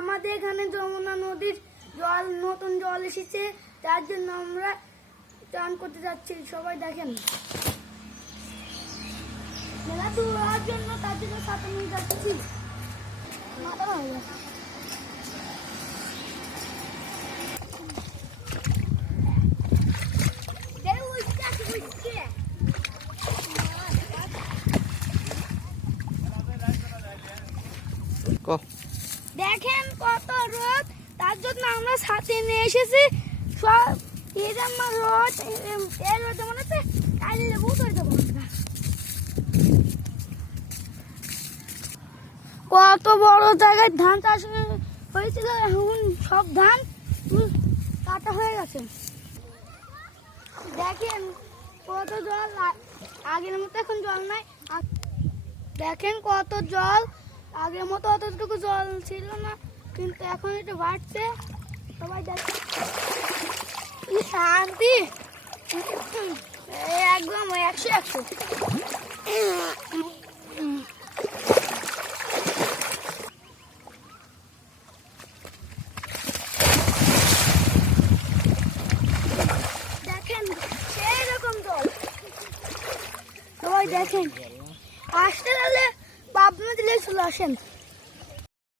আমাদের এখানে যমুনা নদীর জল নতুন জল এসেছে, তার জন্য আমরা চান করতে যাচ্ছি। সবাই দেখেন মেলা তোলার জন্য, তার জন্য সাথে নিয়ে যাচ্ছি। মাথা ভালো দেখেন কত রোদ, তার জন্য আমরা সাথে নিয়ে এসেছি সব। এই যে আমার রোদ, এই রোদে মনে হচ্ছে কালি লেবু করে দেবো। কত বড় জায়গায় ধান চাষ হয়েছিল, এখন সব ধান কাটা হয়ে গেছে। দেখেন কত জল, আগের মতো এখন জল নাই। দেখেন কত জল, আগের মতো অতটুকু জল ছিল না, কিন্তু এখন একটু বাড়ছে। সবাই দেখেন শান্তি, একদম 100-100। দেখেন সেই রকম জল। সবাই দেখেন, আসতে গেলে পাবনা দিলে চলে আসেন।